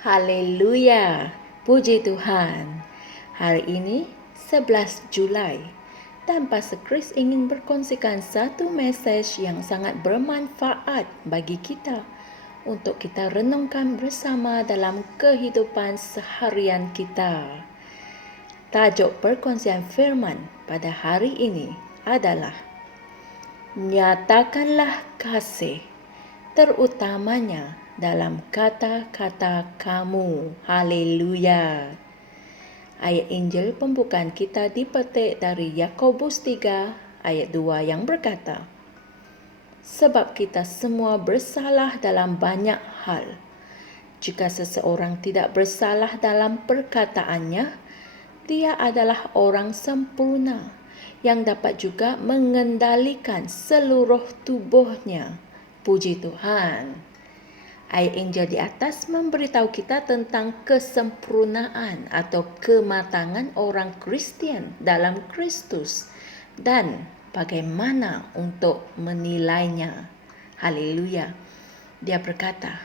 Haleluya, puji Tuhan. Hari ini 11 Julai dan Pastor Chris ingin berkongsikan satu mesej yang sangat bermanfaat bagi kita untuk kita renungkan bersama dalam kehidupan seharian kita. Tajuk perkongsian firman pada hari ini adalah nyatakanlah kasih, terutamanya dalam kata-kata kamu. Haleluya. Ayat Injil pembukaan kita dipetik dari Yakobus 3 ayat 2 yang berkata, sebab kita semua bersalah dalam banyak hal. Jika seseorang tidak bersalah dalam perkataannya, dia adalah orang sempurna yang dapat juga mengendalikan seluruh tubuhnya. Puji Tuhan. Ayat Injil di atas memberitahu kita tentang kesempurnaan atau kematangan orang Kristian dalam Kristus dan bagaimana untuk menilainya. Haleluya. Dia berkata,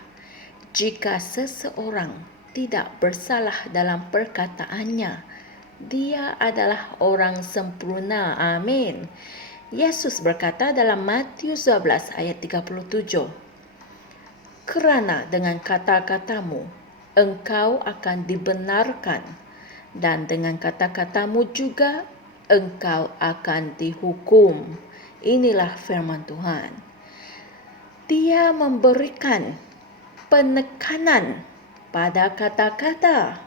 jika seseorang tidak bersalah dalam perkataannya, dia adalah orang sempurna. Amin. Yesus berkata dalam Matius 12 ayat 37, kerana dengan kata-katamu engkau akan dibenarkan dan dengan kata-katamu juga engkau akan dihukum. Inilah firman Tuhan. Dia memberikan penekanan pada kata-kata.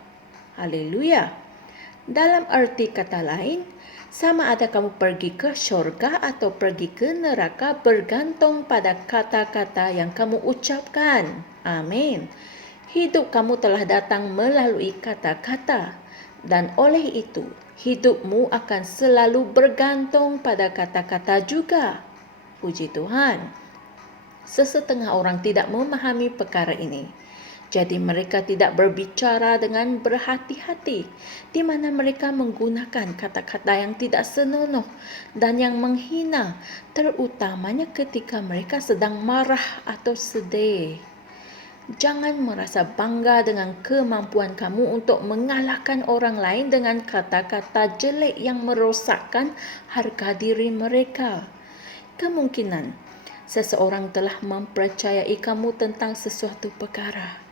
Haleluya. Dalam arti kata lain, sama ada kamu pergi ke syurga atau pergi ke neraka bergantung pada kata-kata yang kamu ucapkan. Amin. Hidup kamu telah datang melalui kata-kata dan oleh itu hidupmu akan selalu bergantung pada kata-kata juga. Puji Tuhan. Sesetengah orang tidak memahami perkara ini. Jadi mereka tidak berbicara dengan berhati-hati, di mana mereka menggunakan kata-kata yang tidak senonoh dan yang menghina, terutamanya ketika mereka sedang marah atau sedih. Jangan merasa bangga dengan kemampuan kamu untuk mengalahkan orang lain dengan kata-kata jelek yang merosakkan harga diri mereka. Kemungkinan seseorang telah mempercayai kamu tentang sesuatu perkara,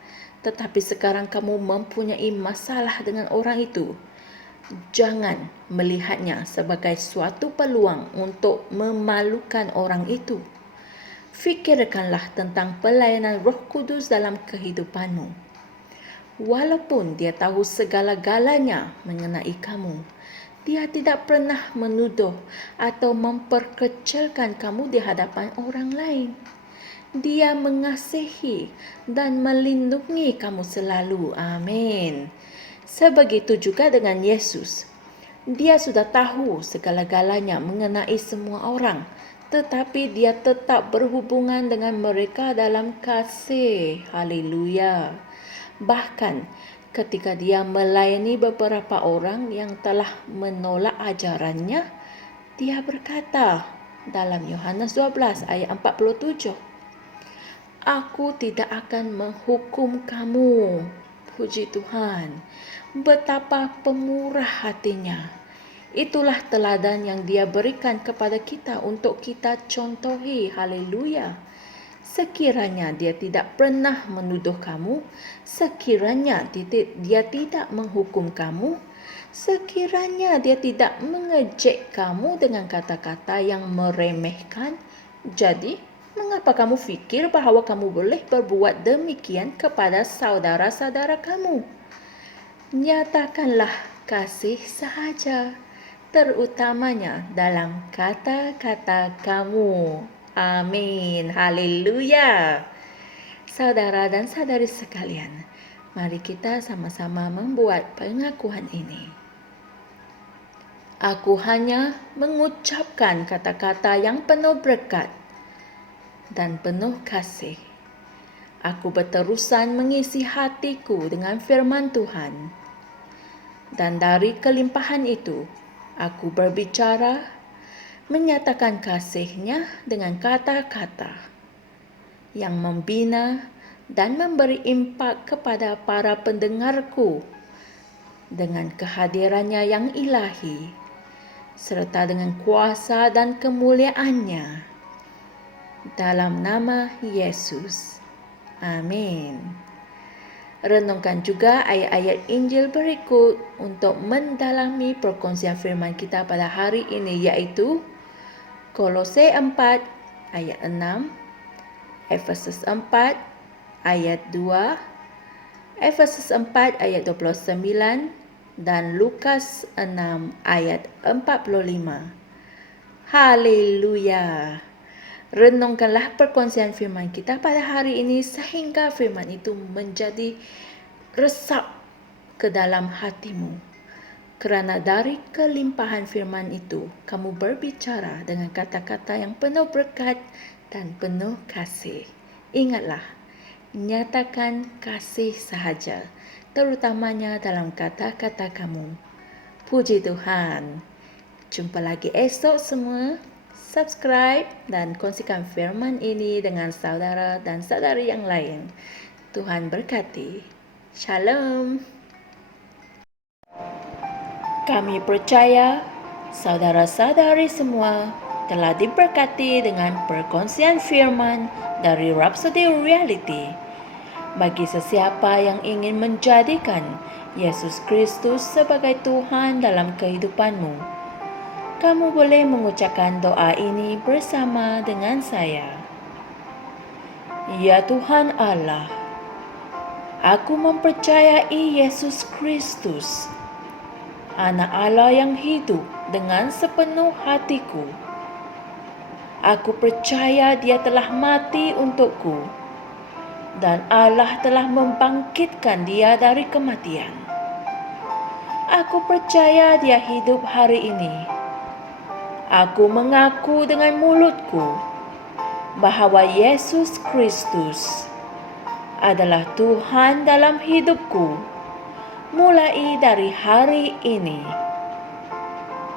tetapi sekarang kamu mempunyai masalah dengan orang itu. Jangan melihatnya sebagai suatu peluang untuk memalukan orang itu. Fikirkanlah tentang pelayanan Roh Kudus dalam kehidupanmu. Walaupun dia tahu segala-galanya mengenai kamu, dia tidak pernah menuduh atau memperkecilkan kamu di hadapan orang lain. Dia mengasihi dan melindungi kamu selalu. Amin. Sebegitu juga dengan Yesus. Dia sudah tahu segala-galanya mengenai semua orang, tetapi dia tetap berhubungan dengan mereka dalam kasih. Haleluya. Bahkan ketika dia melayani beberapa orang yang telah menolak ajarannya, dia berkata dalam Yohanes 12 ayat 47, aku tidak akan menghukum kamu. Puji Tuhan. Betapa pemurah hatinya. Itulah teladan yang dia berikan kepada kita untuk kita contohi. Haleluya. Sekiranya dia tidak pernah menuduh kamu, sekiranya dia tidak menghukum kamu, sekiranya dia tidak mengejek kamu dengan kata-kata yang meremehkan, jadi mengapa kamu fikir bahawa kamu boleh berbuat demikian kepada saudara-saudara kamu? Nyatakanlah kasih sahaja, terutamanya dalam kata-kata kamu. Amin. Haleluya. Saudara dan saudari sekalian, mari kita sama-sama membuat pengakuan ini. Aku hanya mengucapkan kata-kata yang penuh berkat dan penuh kasih. Aku berterusan mengisi hatiku dengan firman Tuhan. Dan dari kelimpahan itu, aku berbicara, menyatakan kasihnya dengan kata-kata yang membina dan memberi impak kepada para pendengarku dengan kehadirannya yang ilahi, serta dengan kuasa dan kemuliaannya. Dalam nama Yesus. Amin. Renungkan juga ayat-ayat Injil berikut untuk mendalami perkongsian firman kita pada hari ini, iaitu Kolose 4 ayat 6, Efesus 4 ayat 2, Efesus 4 ayat 29 dan Lukas 6 ayat 45. Haleluya. Renungkanlah perkongsian firman kita pada hari ini sehingga firman itu menjadi resap ke dalam hatimu. Kerana dari kelimpahan firman itu, kamu berbicara dengan kata-kata yang penuh berkat dan penuh kasih. Ingatlah, nyatakan kasih sahaja, terutamanya dalam kata-kata kamu. Puji Tuhan. Jumpa lagi esok semua. Subscribe dan kongsikan firman ini dengan saudara dan saudari yang lain. Tuhan berkati. Shalom. Kami percaya saudara-saudari semua telah diberkati dengan perkongsian firman dari Rhapsody Reality. Bagi sesiapa yang ingin menjadikan Yesus Kristus sebagai Tuhan dalam kehidupanmu, kamu boleh mengucapkan doa ini bersama dengan saya. Ya Tuhan Allah, aku mempercayai Yesus Kristus, Anak Allah yang hidup dengan sepenuh hatiku. Aku percaya Dia telah mati untukku dan Allah telah membangkitkan Dia dari kematian. Aku percaya Dia hidup hari ini. Aku mengaku dengan mulutku bahawa Yesus Kristus adalah Tuhan dalam hidupku mulai dari hari ini.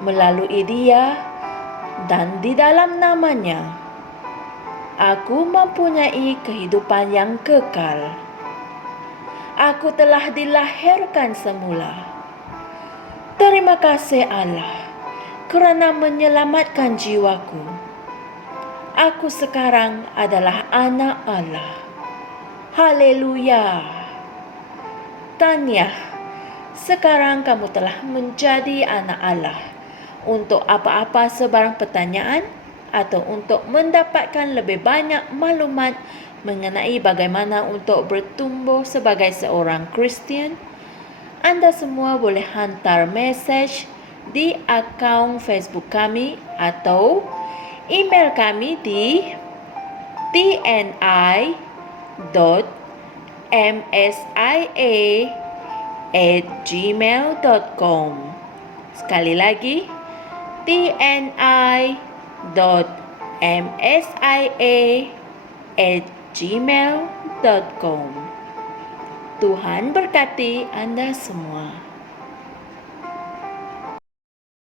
Melalui Dia dan di dalam nama-Nya, aku mempunyai kehidupan yang kekal. Aku telah dilahirkan semula. Terima kasih Allah kerana menyelamatkan jiwaku. Aku sekarang adalah anak Allah. Haleluya. Tahniah, sekarang kamu telah menjadi anak Allah. Untuk apa-apa sebarang pertanyaan atau untuk mendapatkan lebih banyak maklumat mengenai bagaimana untuk bertumbuh sebagai seorang Kristian, anda semua boleh hantar mesej di akaun Facebook kami atau email kami di tni.msia@gmail.com. Sekali lagi, tni.msia@gmail.com. Tuhan berkati Anda semua.